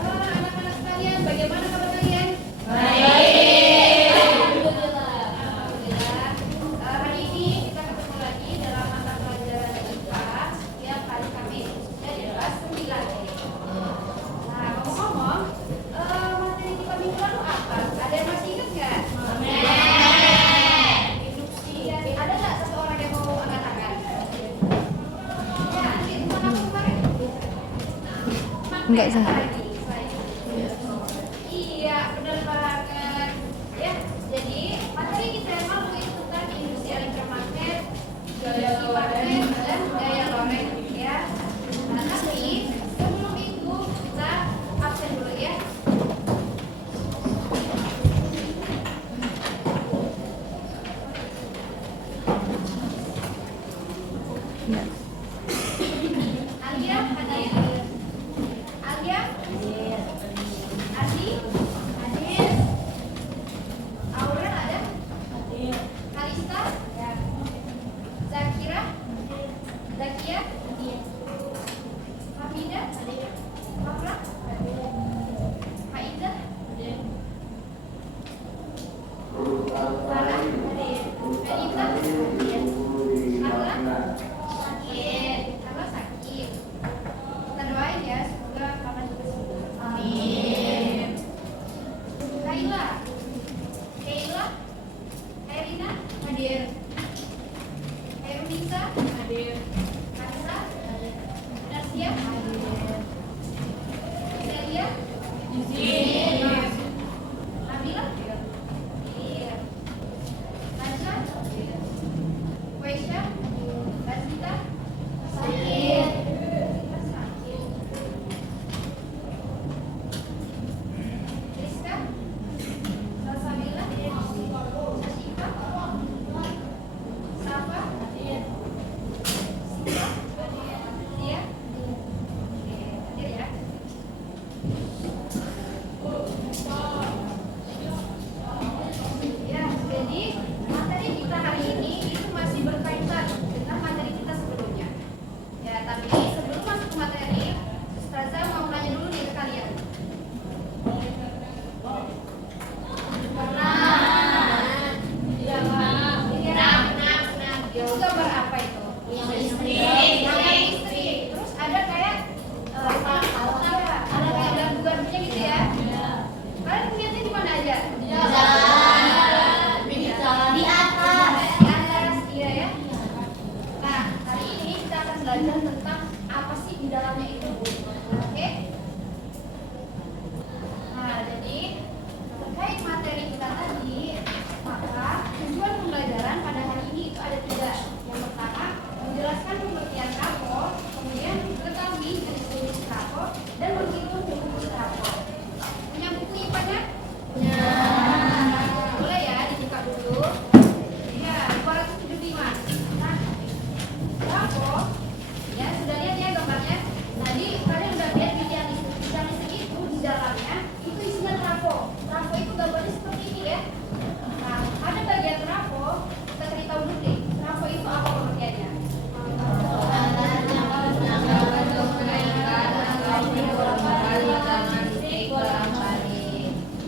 Anak-anak sekalian, bagaimana kabar kalian? Hari ini kita ketemu lagi dalam mata pelajaran IPA setiap hari Kamis dari kelas 9. Nah, ngomong-ngomong, materi kita minggu lalu apa? Ada yang masih ingat nggak? Induksi. Ada nggak satu orang yang mau angkat tangan? Ya, di rumah kamu kemarin? Enggak, Zah. Iya, benar banget. Ya, jadi materi kita yang mau itu tentang industri elektromagnet, geologi magnet, dan gaya loreng ya. Nah, tapi sebelum itu kita absen dulu ya. Enggak. Alia hadir. Alia Adi hadir. Aurel ada? Hadir. Kalista? Ya. Zakira? Zakia? Hadir. Hamida? Hadir. Afra? Hadir. Faiza? Hadir. Farah? Hadir. Anita? Hadir. Carla? Sakit. Carla sakit. Kita doain ya, semoga kapan juga sembuh. Amin. Kaila, Herina hadir. Herunisa hadir. Kansa hadir. Nasia hadir. Celia hadir. Nabila hadir. Nasha hadir. Weisha Basita sakit. Sakit. Rizka Salsabila Sashifa Safa hadir. Siva hadir. Dia hadir ya. Ya, jadi materi kita hari ini itu masih berkaitan dengan materi kita sebelumnya. Ya, tapi sebelum masuk ke materi, Ustazah mau nanya dulu nih ke kalian. Itu gambar apa itu? Gambar istri. Terus ada kayak ada kayak gardu-gardunya gitu ya. Kalian lihatnya di mana aja? Di atas, iya ya. Nah, hari ini kita akan belajar tentang apa sih di dalamnya itu. Oke? Nah, jadi terkait materi kita tadi, maka tujuan pembelajaran pada hari ini itu ada 3. Yang pertama, menjelaskan pengertian trafo, kemudian mengetahui jenis-jenis trafo, dan menghitung rumus trafo. Punya buku IPA-nya? Punya. Boleh ya, dibuka dulu. Ya, 275. Nah, trafo, ya sudah lihat ya gambarnya. Tadi kalian udah lihat bidang listrik itu di dalamnya itu isinya trafo. Trafo itu gambarnya seperti ini ya. Nah, ada bagian trafo, kita cari tahu dulu deh. Trafo itu apa pengertiannya?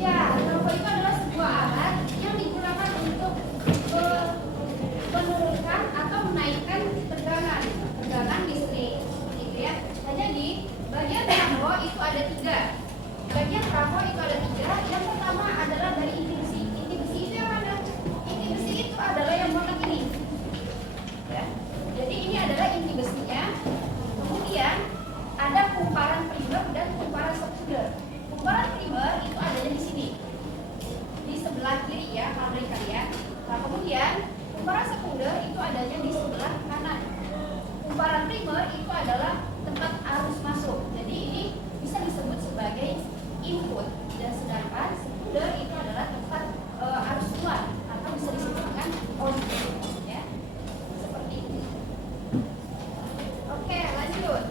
Ya, trafo itu adalah sebuah alat yang digunakan untuk menurunkan atau menaikkan tegangan listrik, gitu ya. Nah, jadi bagian trafo itu ada 3. Bagian trafo itu ada 3. Yang pertama adalah dari inti besi. Inti besi itu yang mana? Inti besi itu adalah yang warna ini. Ya. Jadi ini adalah inti besinya. Kemudian ada kumparan primer dan kumparan sekunder. Kumparan primer itu adanya di sini, di sebelah kiri ya, kalender kalian. Nah, kemudian kumparan sekunder itu adanya di sebelah kanan. Kumparan primer itu adalah tempat arus masuk. Jadi ini bisa disebut sebagai input, dan sedangkan sekunder itu adalah tempat arus keluar atau bisa disebut dengan output. Ya, seperti itu. Oke, lanjut.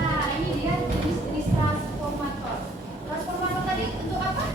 Nah, ini dia jenis-jenis transformator. Transformator tadi untuk apa?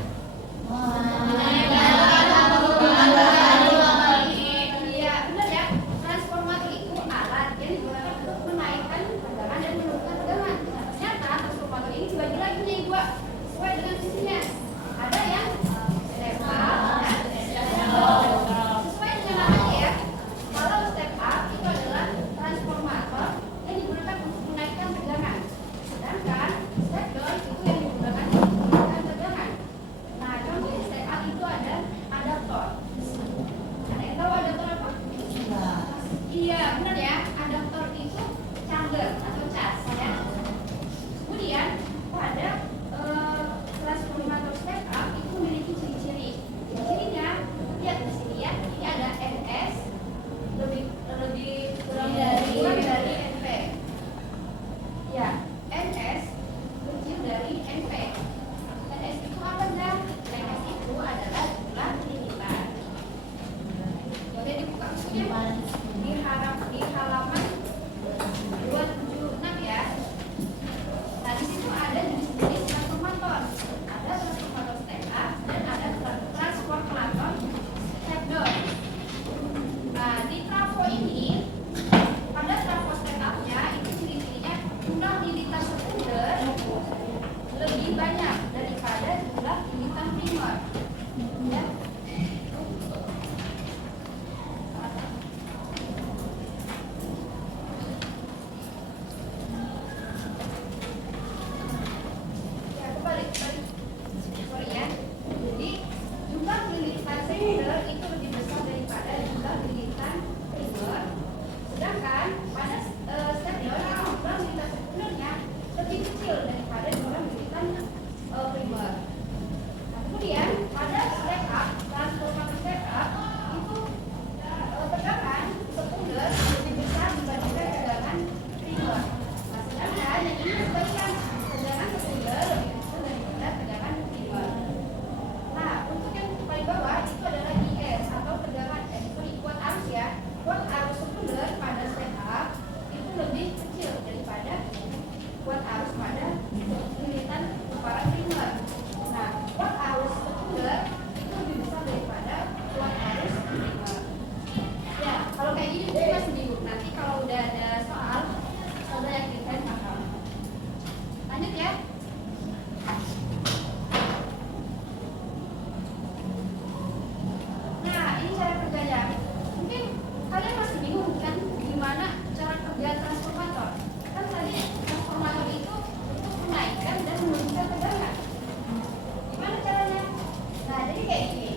kayak gini.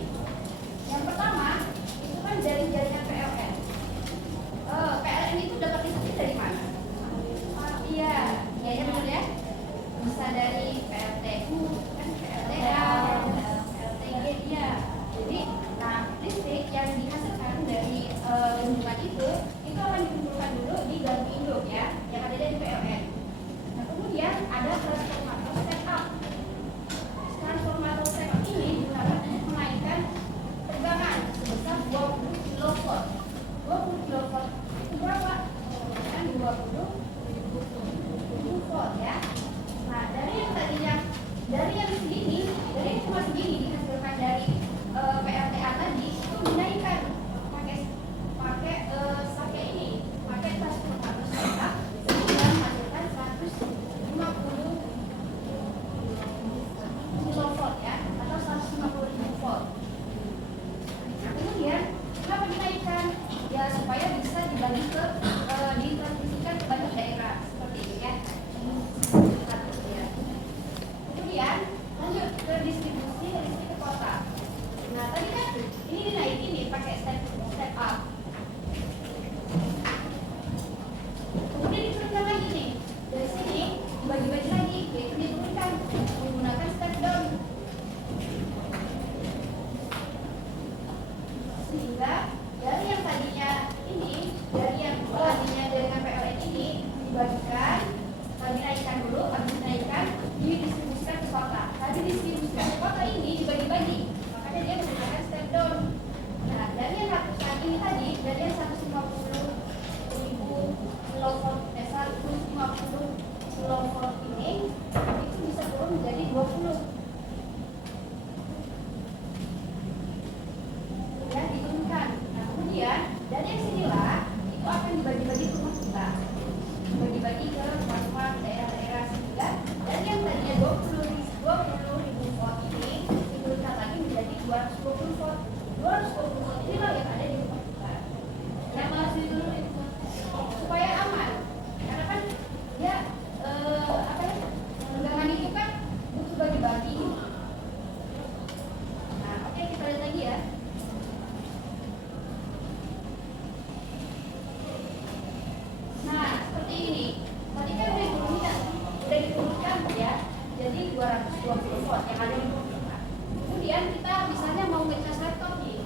Yang pertama itu kan dari jaringan PLN. PLN itu dapat listrik dari mana? Iya, ya benar ya. Bisa dari PLTU, kan PLTA, PLTG ya. Jadi, nah listrik yang dihasilkan dari bendungan itu akan dikumpulkan dulu di gardu induk ya, yang ada di PLN. Nah kemudian ada transformator step up. Transformator step up ini digunakan untuk menaikkan tegangan sebesar 20 kV. 20 kV itu berapa? Kan 20 volt ya. Nah dari yang tadinya dari yang segini, dari yang cuma segini dihasilkan dari PLTA tadi itu dinaikkan pakai ini, pakai transformator step up sehingga menghasilkan 150 kilovolt ya, atau 150.000 volt. Nah kemudian kenapa dinaikkan? Ya supaya bisa dibagi ke ditransmisikan ke banyak daerah seperti ini ya. Kemudian lanjut ke distribusi listrik ke kota. Nah tadi kan ini dinaikin nih pakai step up. Kemudian diturunkan lagi nih, dari sini dibagi-bagi lagi, yaitu diturunkan menggunakan step down. Sehingga dari yang tadinya ini, dari yang tadinya dengan PLN ini dibagikan, dinaikkan dulu, habis dinaikkan, didistribusikan ke kota. Tadi distribusikan ke kota ini dibagi-bagi, makanya dia menggunakan step down. Nah dari yang ratusan ini tadi, dari yang 150 kilovolt ini itu bisa turun menjadi 20 ya, diturunkan. Nah kemudian dari yang sinilah itu akan dibagi-bagi ke rumah kita, dibagi-bagi ke rumah daerah-daerah, sehingga dari yang tadinya 20.000 volt ini diturunkan lagi menjadi 220 volt. 220 volt inilah yang ada di rumah kita. Yang masih diturunin supaya aman, karena kan ya tegangan itu kan butuh bagi-bagi. Nah oke, kita lihat lagi ya. Nah seperti ini, tadi kan udah diturunkan ya, jadi 220 volt yang ada di rumah kita. Kemudian kita misalnya mau ngecas laptop nih,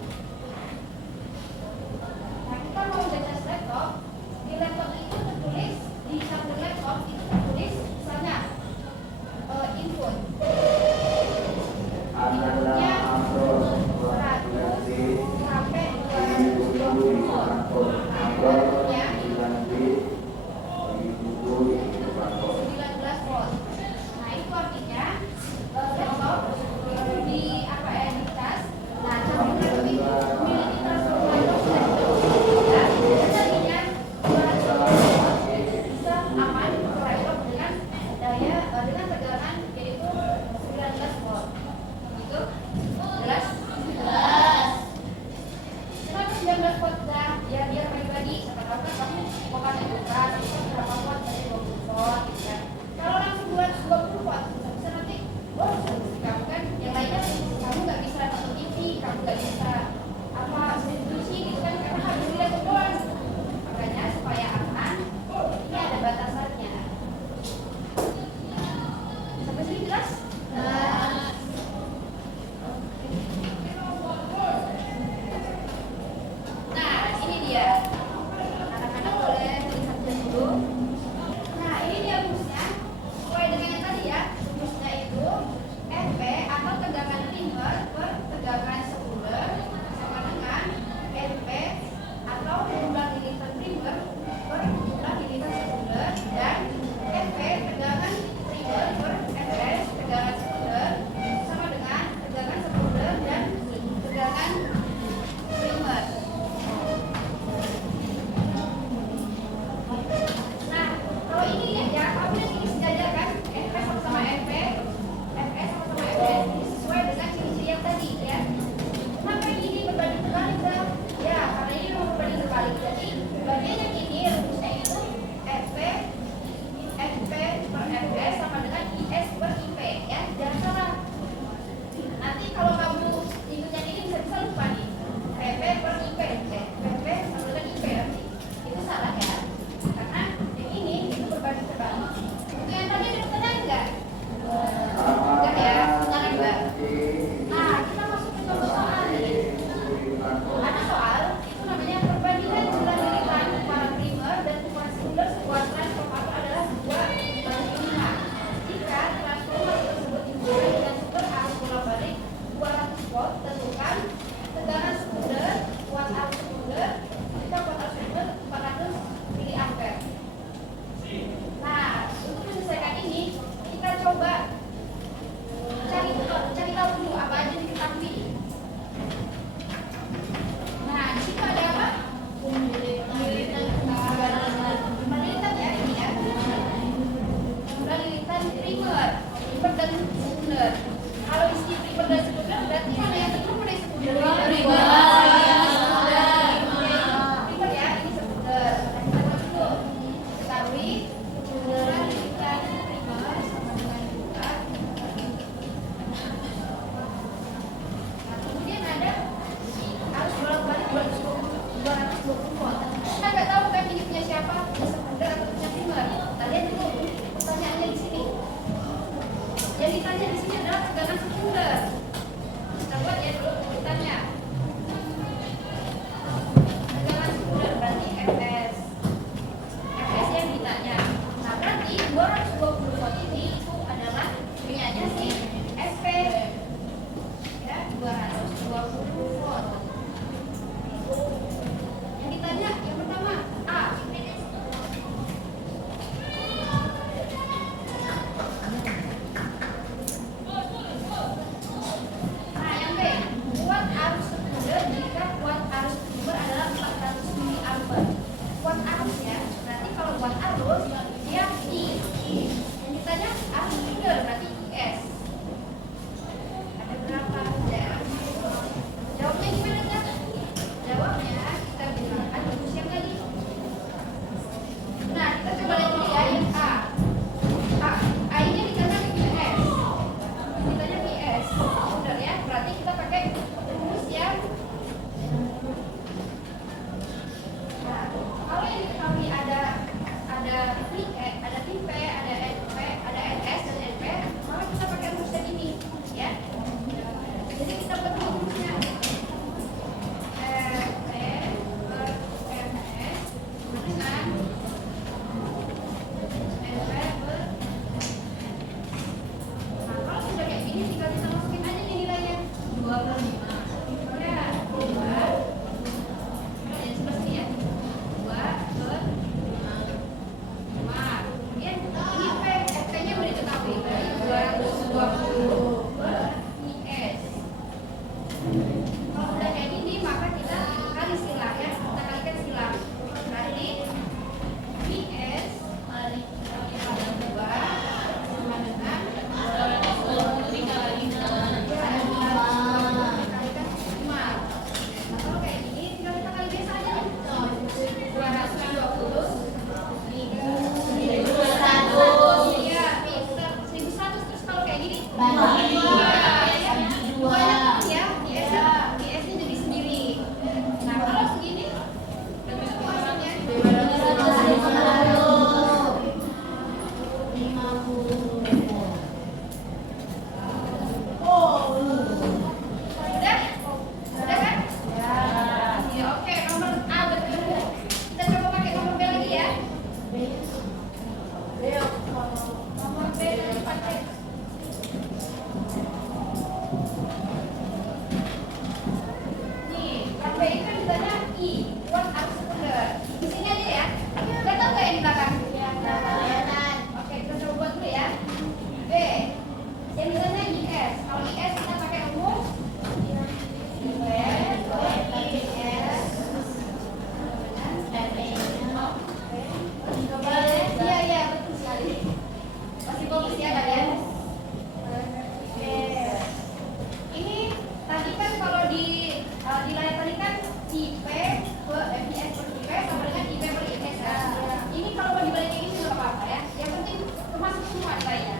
di layar tadi kan IP per IPS per IP sama dengan IP per IPS kan. Ini kalau mau dibalik kayak gini nggak apa-apa ya. Yang penting termasuk semua nilainya.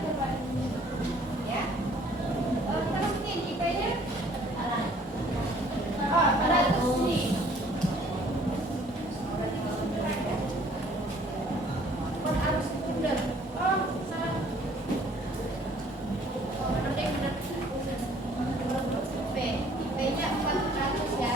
Ya. Kita masukin IP-nya. Oh, ada di sini. Buat arus bener. Oh, salah. Oh, bener deh, bener. IP-nya 400 ya.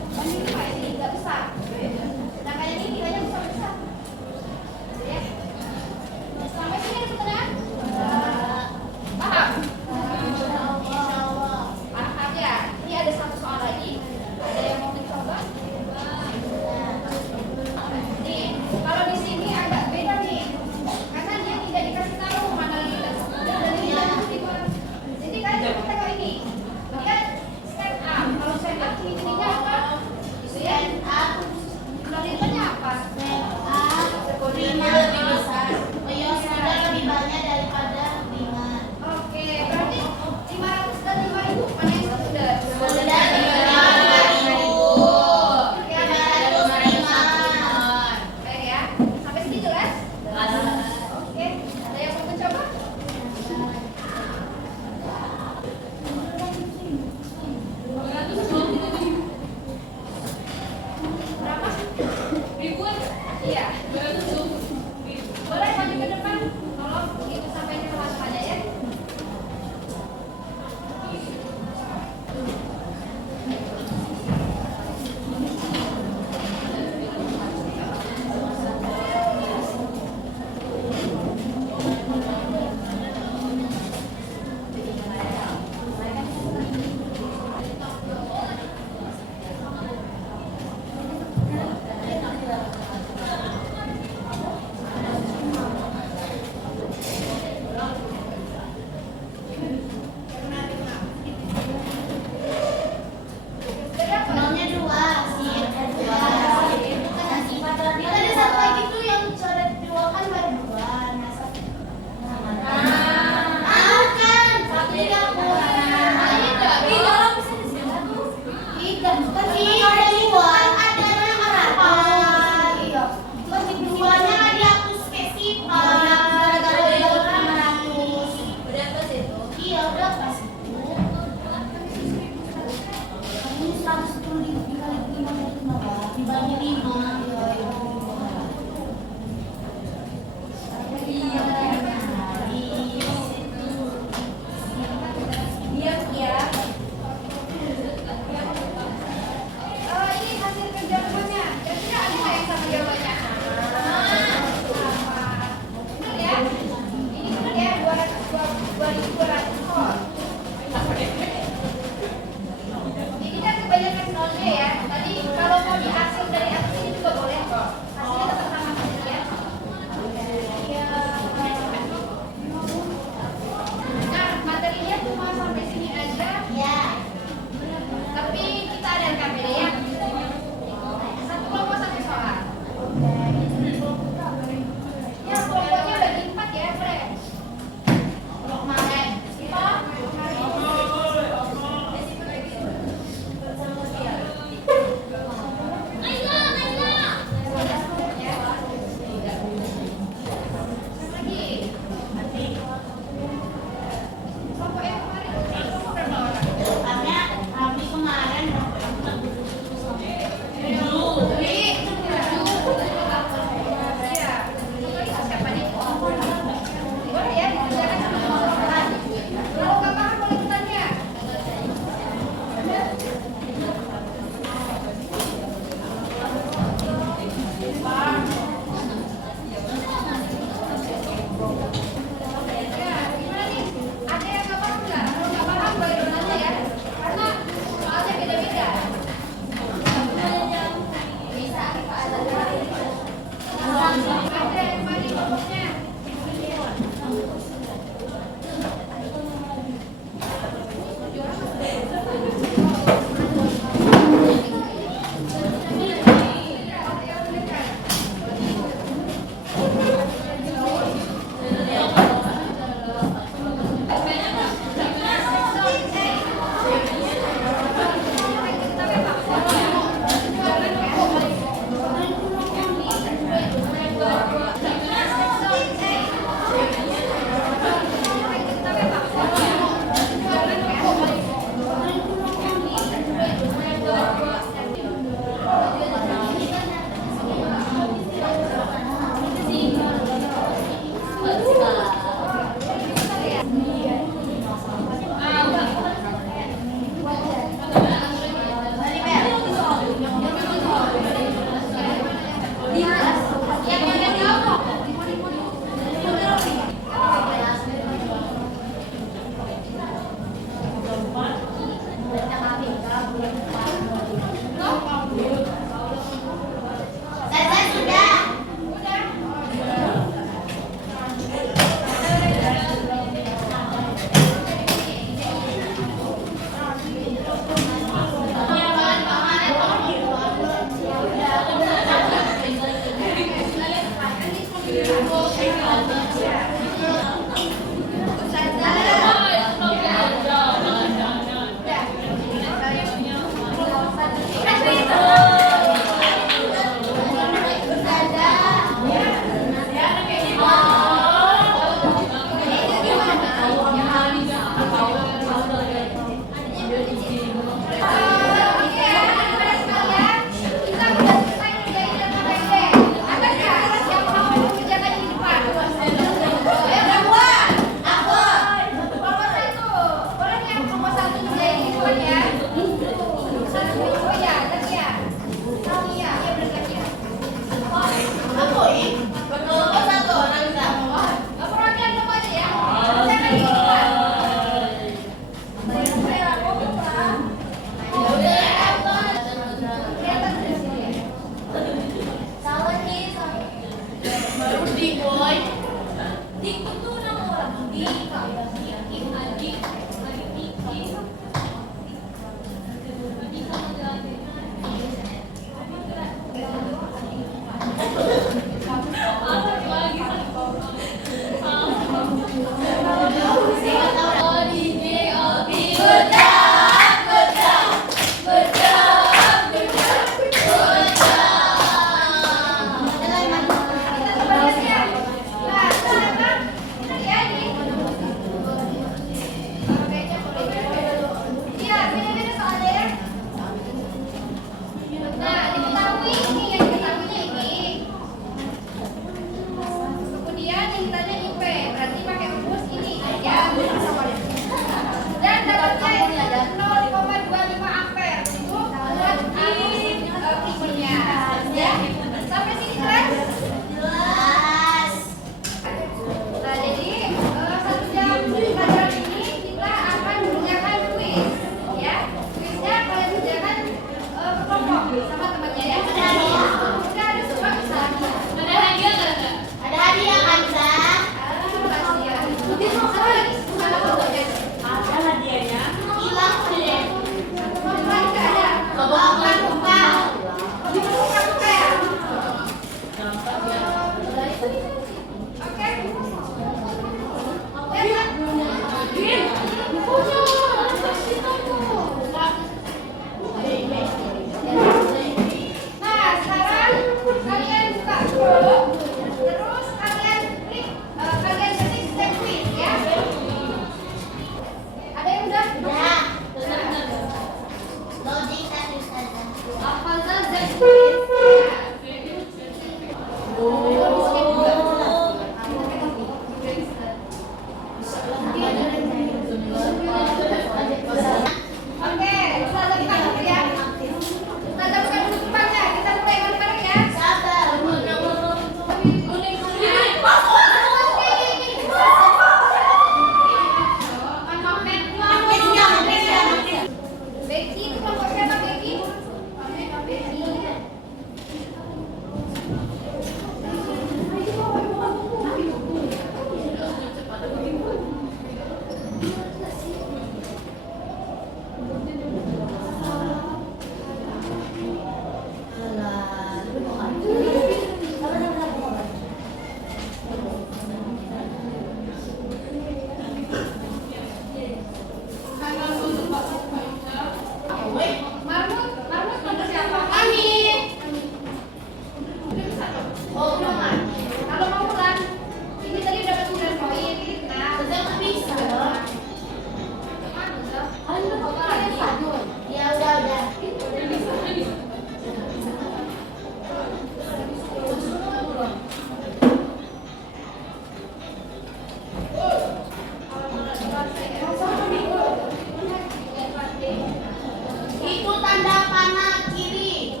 tanda panah kiri.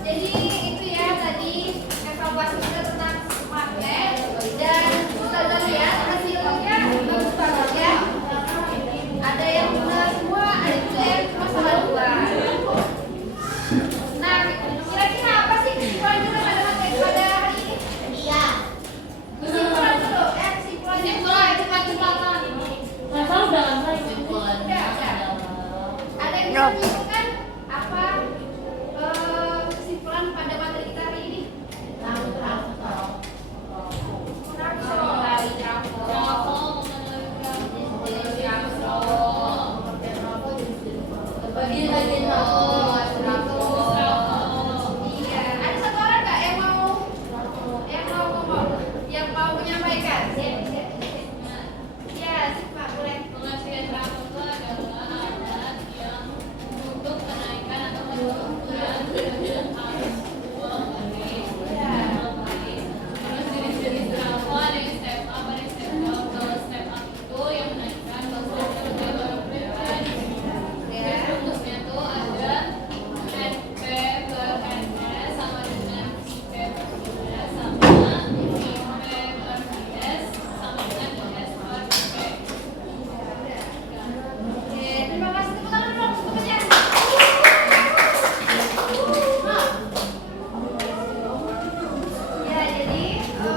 Jadi itu ya tadi evaluasi kita tentang smart lab dan kita lihat hasilnya bagus banget ya. Ada yang benar semua, ada juga yang cuma salah dua. Nah, kira-kira apa sih kesimpulan kita pada materi pada hari ini? Iya. Kesimpulan dulu, kesimpulannya cepat-cepatan. Masa udah lama kesimpulan. Udah. Ada yang bisa menyimpulkan apa kesimpulan pada materi kita hari ini? Iya, ada satu orang nggak yang mau ngomong, yang mau menyampaikan? Ya, Pak, boleh. Pengasihan rapor itu adalah alat yang untuk menaikkan atau menurunkan derajat arus uang garis. Terus jenis-jenis rapor ada yang step up, ada yang step down. Kalau step up itu yang menaikkan, kalau step down itu yang merendah. Terus rumusnya tuh ada NP per NS sama dengan IP per IS sama IP per IS sama dengan IS per IP. Oke, terima kasih. Tepuk tangan dulu untuk pekerjaan. Ya, jadi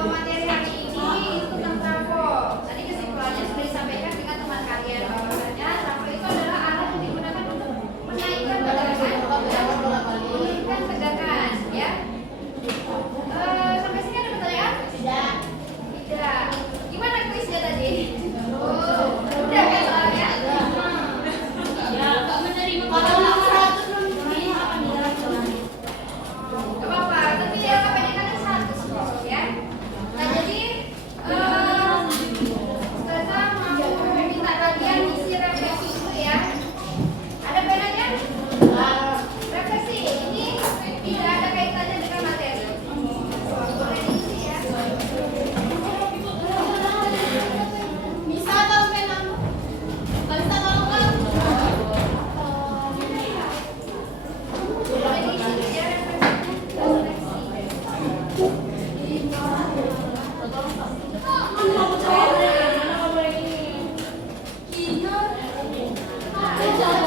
materi hari ini itu tentang trafo. Tadi kesimpulannya sudah disampaikan dengan teman kalian bahwasanya trafo itu adalah alat yang digunakan untuk menaikkan tegangan dan menurunkan tegangan, ya. Sampai sini ada pertanyaan? Tidak. Tidak. Gimana kuisnya tadi? Oh, udah kan soalnya? Ya, Kak menerima Kalau nomor 100 belum ini akan dilakukan. Gak apa-apa, tapi ya kebanyakan 100 kok, ya. Nah, jadi Ustazah mau minta kalian isi refleksi dulu ya. Ada penanya? Refleksi ini tidak ada kaitannya dengan materi. Boleh diisi ya. Bisa tahu penamu? Bisa tahu kan? Boleh diisi ya refleksinya. Kita